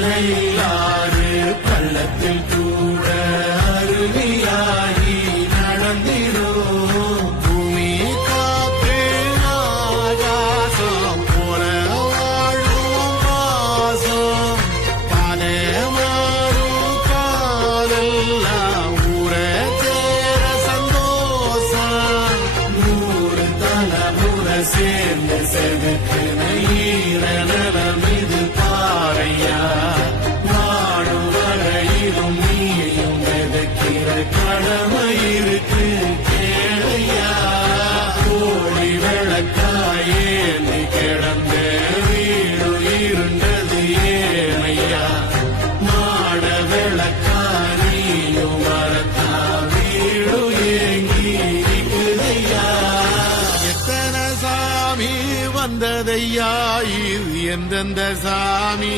மலையாறு பள்ளத்தில் கூட அருவியாகி நடந்திடும். பூமி காத்து ஆகாசம் போல வாழும் வாசம் பாதை மாறும் காலெல்லாம் ஊர சேர சந்தோஷம். 100 தலைமுறை சேர்ந்து செதுக்கு ஈர நலம் இது பாறையா. நாடும் வரையிலும் நீயும் விதைக்கிற கடமை இருக்கு கேளையா. கோடி விளக்காயேந்தி கிடந்த வீடு இருண்டது ஏனையா. மாட விளக்கா நீயும் வரத்தா வீடு ஏங்கி இருக்குதையா. எத்தனை சாமி வந்ததையா இது எந்தெந்த சாமி